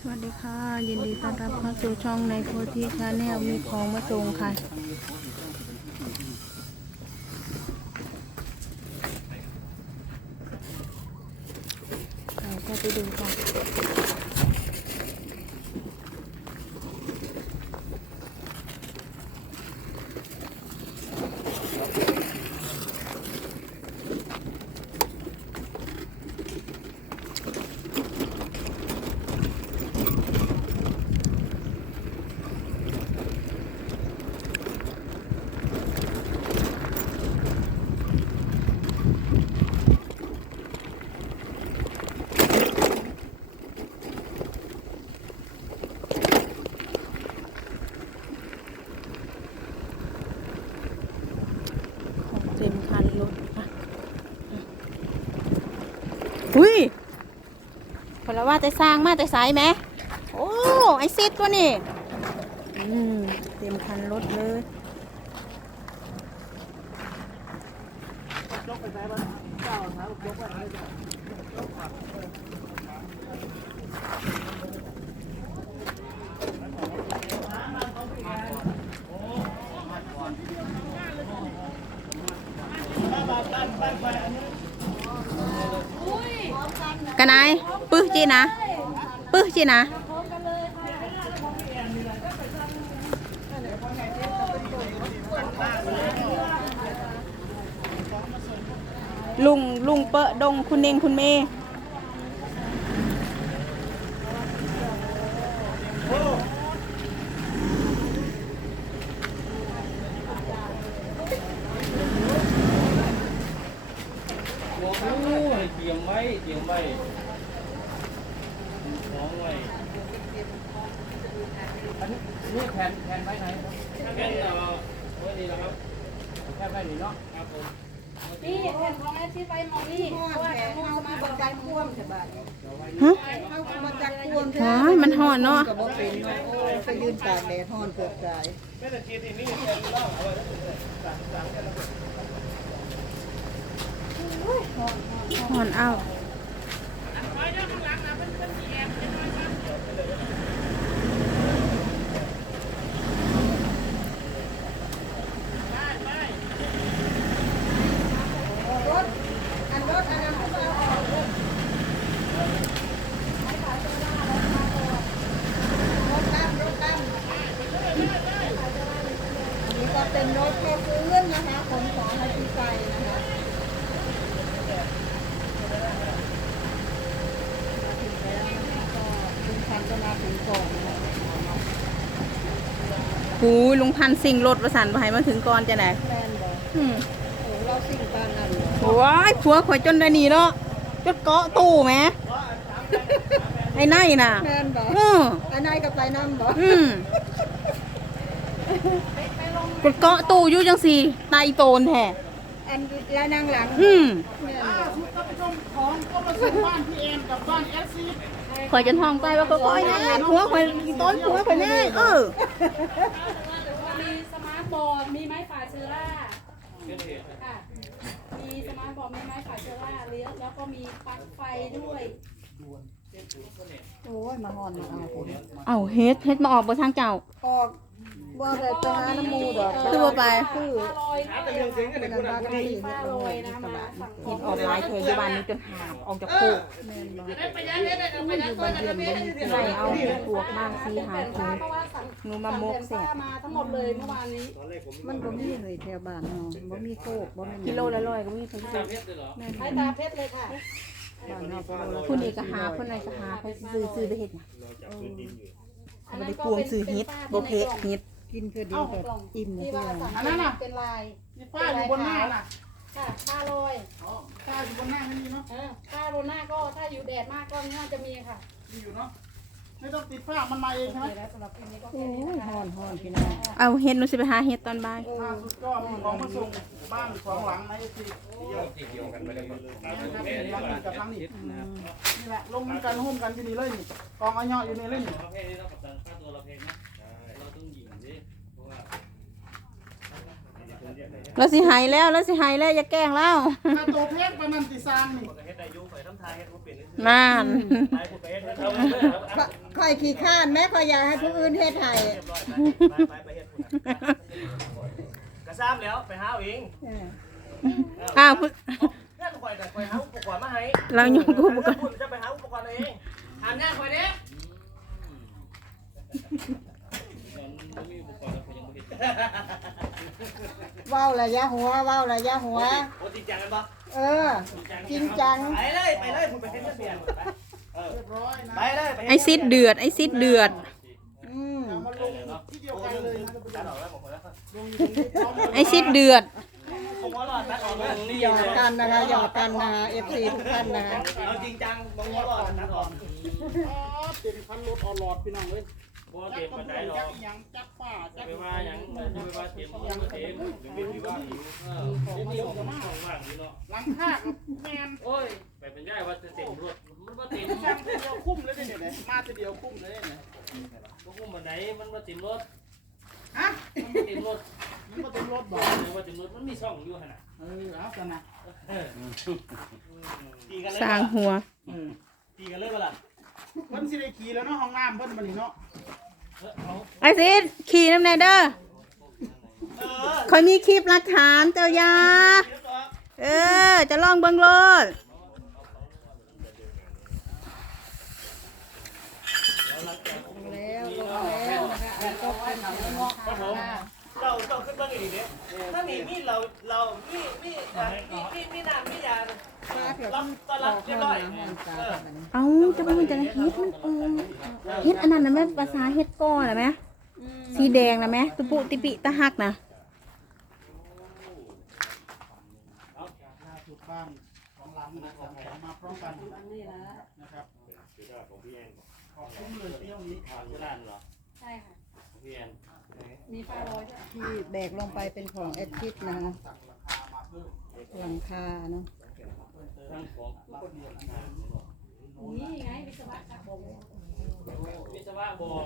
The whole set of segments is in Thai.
สวัสดีค่ะ ยินดีต้อนรับเข้าสู่ช่องในโพธิชาแนลมีของมาส่งค่ะ เราก็ไปดูค่ะ ของเต็มคันรถอะอุ้ย พลว่าจะสร้างมาแต่สายไหมโอ้ไอซิดตัวนี่อืมเต็มคันรถเลยกันนาย ปื้อจีนะปื้อจีนะลุงลุงเปะดงคุณเองคุณเมย์ โอ้ยเตรียมไว้เตรียมไว้ของไว้อั นนี้นี่แผ่นแผ่นไว้ไหนครับแผ่นเอ่อไว้นี่นะครับแผ่นไว้นี่เนาะครับผมนี่แผ่นของแอดชีไปมองนี่เพราะว่าจะมุ่งสมาร์ทใจพ่วงฮะเอามาจากพวงว้ายมันห่อนเนาะกับบ่เป็นเนาะโอ้ยไปยืนตากแดดฮ้อนเกือบตายห่อนเอา อันรถอันนั้นก็เอาออกเลยรถตั้มรถตั้มอันนี้ก็เป็น รถแค่ซื้อนะคะขนของให้ที่ไปนะคะมาถึงแล้วนะคะก็ลุงพันธุ์ก็มาถึงก่อนนะคะหูยลุงพันธุ์สิ่งรถประสานไปให้มาถึงก่อนจะไหนแม่นบอกอืมโอ้เราสิ่งปานนั้นเหรอโอ้ยผัวข่อยจนได้หนีเนาะจดเกาะตู้แหมไอ้นายน่ะแม่นบอกอือไอ้นายก็ไปนำบอก อืม กดเกาะตู้อยู่จังสี่ตายโตนแท้อันแล้วนั่งหลังอืมแม่นบอกข่อยจนห้องไปว่าก็ก้อยแน่ผัวข่อยต้นผัวข่อยแน่เออมีสมาร์ทบอร์ดมีไม้ฝ่าเชื้อราค่ะมีสมาร์ทบอร์ดมีไม้ฝ่าเชื้อราเลี้ยวแล้วก็มีปลั๊กไฟด้วยโอ้ยมาหอนมาเอาผมเอาเฮ็ดเฮ็ดมาออกบ่ทางเจ้าออก บ่ได้ไปหาน้ำมูดอกคือบ่ไปคือป้าลอยด้วยเป็นบากันนี่ป้าลอยนะมาสั่งขเฮ็อดงออกหลายเทอยู่บ้านนี้จนหาบออกจากโคกแม่นบอกใส่เอาปลวกบ้างซีหาแต่คูป้าเพราะว่าสั่งหนูมามกสั่งเสร็จป้ามาทั้งหมดเลยเมื่อวานนี้มันบ่มีเลยแถวบ้านเนาะบ่มีโคกบ่มีกิโลละร้อยก็มีคนซื้อเพชรเลยเหรอไม้ตาเพชรเลยค่ะบ้านเฮาก็โลละคุณเอกก็หาคนไหนก็หาไปซื้อซื้อไปเฮ็ดน่ะบ่ได้กวงซื้อเฮ็ดบ่เพะเฮ็ด กินคือเดียวก็อิ่มที่เพื่ว่าอสั่งอันนั้นน่ะ เป็นลาย นี่ป้าอยู่บนหน้าน่ะค่ะป้าลอยอ๋อป้าอยู่บนหน้าไม่มีเนาะเออป้าโรน่าก็ถ้าอยู่แดดมากก็น่าจะมีค่ะมีอยู่เนาะไม่ต้องติดฝ้ามันมาเองใช่ไหมเดี๋ยวแล้วสำหรับคลิปนี้ก็โอ้แค่นี้ยนะฮ้คะอนฮ้อนพี่น้องเอาเฮ็ดหนูสิไปหาเฮ็ดตอนบ่าย ล่าสุดก็มีของมาส่งบ้านสองหลังในที่ที่เดียวกันไปเลยครับนะครับหลังนี้กับหลังนี้นี่แหละลงกันหุ้มกันที่นี่เลยนี่กองอ้อยอยู่นี่เลยนี่ ประเภทนี้ต้องกับตันค่าตัวเราเพลงนะเราต้องยิงดิเพราะว่า แล้วสิหายแล้วแล้วสิหายแล้วอย่าแกล้งแล้วถ้าตัวเพชรประมาณตีซางนี่เฮ็ดอายุไปทำทายเฮ็ดบ่เป็นนานตายผู้ไปเฮ็ดเอาไปเลยครับใครอยขี้ข้านแม่คอยอยากให้ผู้อื่นเฮ็ดให้เรียบร้อยไปไปไปเฮ็ดพุ่นน่ะกระซ้ำแล้วไปหาเอาเองเอออ้าวพึ่งเพื่อนข่อยน่ะข่อยหาอุปกรณ์มาให้เราอยู่กับอุปกรณ์คุณจะไปหาอุปกรณ์เอาเองทำแน่ข่อยเด้เว้าระยะหัวเว้าระยะหัว โอ้จริงจังกันปะเออ จริงจัง ไปเลยไปเลยคุณไปเฮ็ดเปลี่ยนไปเออเรียบร้อยนะไปเลยไปไอซิดเดือดไอซิดเดือด อืมเอามาลงที่เดียวกันเลยนะท่านผู้ชตัดมออกแล้วบอกคนแล้วลงอยู่ตรงนี้พร้อมกันไอซิดเดือด ผมว่าหลอดตัดออกแล้วนี่หยอกกันนะคะหยอกกันนะคะ FC ทุกท่านนะคะ เอาจริงจังมองว่าหลอดตัดออกอ๋อเต็มคันรถเอาหลอดพี่น้องเอ้ย บ่จัเต็กมกระปานใดเบื้องหรจัอกกหยังจักฝ้าจักไปว่าหยังไปว่าเต็มบ่เต็มหรือเป็นที่ว่าอยู่เออเดี๋ยวจะมาช่องว่างนี่เนาะหลังคากับแมนโอ้ยไปเป็นย่ายว่าจะเต็มรถมันบ่เต็มช่างทีเดียวคุ้มเลยเนี่ยเนี่ยมาทีเดียวคุ้มเลยเนี่ยบ่คุ้มบันไดมันบ่เต็มรถฮะมันบ่เต็มรถมันก็เต็มรถบอกเลยว่าเต็มรถมันมีช่องอยู่หั่นน่ะเออเอาซะนะเออตีกันเลยสร้างหัวเออตีกันเลยเปล่า เพิ่นสิได้ขี่แล้วเนาะห้องน้ำเพิ่นบัดนี้เนาะเออเอาไอซิดขี่น้ำแนเด้อเออคอยมีคลิปหลักฐานเจ้ายา เออ จะลองเบิ่งโลดแล้วลงแล้วนะคะอันนี้ก็เป็นของเงาะค่ะ ถ้ามีมีดเราเรามีมีอะมีมีมีน้ำมียาป้าเดี๋ยวรับต้อนรับเรียบร้อยห้องตาเออแบบนี้เอาจะมันจะเฮ็ดมันเออเฮ็ดอันนั้นนะแม่ภาษาเฮ็ดก้อนนะแม่สีแดงนะแม่ตุปุติปิตะหักนะล่าสุดบ้านของหลังนะครับเอามาพร้อมกันอันนี้ละนะครับของพี่แอนขอบคุณเลยเที่ยวนี้ทางที่ร้านเหรอใช่ค่ะของพี่แอน มีไฟลอยด้วยที่แบกลงไปเป็นของแอดคิดนะคะสั่งราคามาเพิ่มหลังคาเนาะทางของนี่ไงวิศวะครับผมวิศวะบอก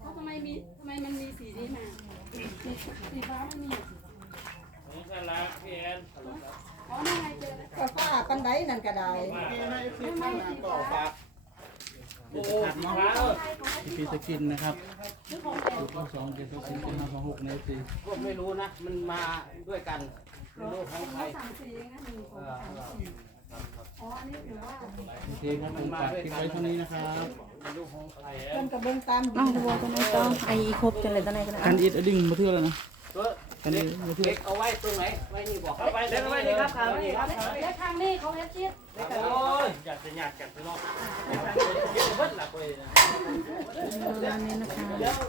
เพราะทำไมมีทำไมมันมีสีนี้มาสีสีฟ้ามันมีของสาระพี่แอนอ๋อนี่ไงเจอแล้วก็ฝ้าปันไดนั่นก็ได้โอเคนะ เอฟซีท่านนะก็ฝากโอ้ฟ้าเออพี่พีสกินนะครับชื่อของแต่ศูนย์สองเจ็ดสองสี่เจ็ดห้าสองหกในเอฟซีผมไม่รู้นะ มันมาด้วยกันไม่รู้ของใครสามสีเองนะหนึ่งสองสามสี่อ๋ออันนี้ถือว่าโอเคครับผมฝากทิ้งไว้เท่านี้นะครับไม่รู้ของใครเพิ่นกระเบื้องตามเอ้าตัวตัวไหนต่อไอครบจังเลยตัวไหนกันอันอีดอดิ้งมาเที่ยวแล้วนะ เอออันนี้มาเที่ยวเด็กเอาไว้ตรงไหน ไว้นี่บอกเอาไว้เด็กเอาไว้นี่ครับครับนี่ครับและทางนี้เขาเอสซีโอ้ยอยากจะหยาดกันไปเนาะเดี๋ยวเบิ้ลหลับเลยนะประมาณนี้นะคะ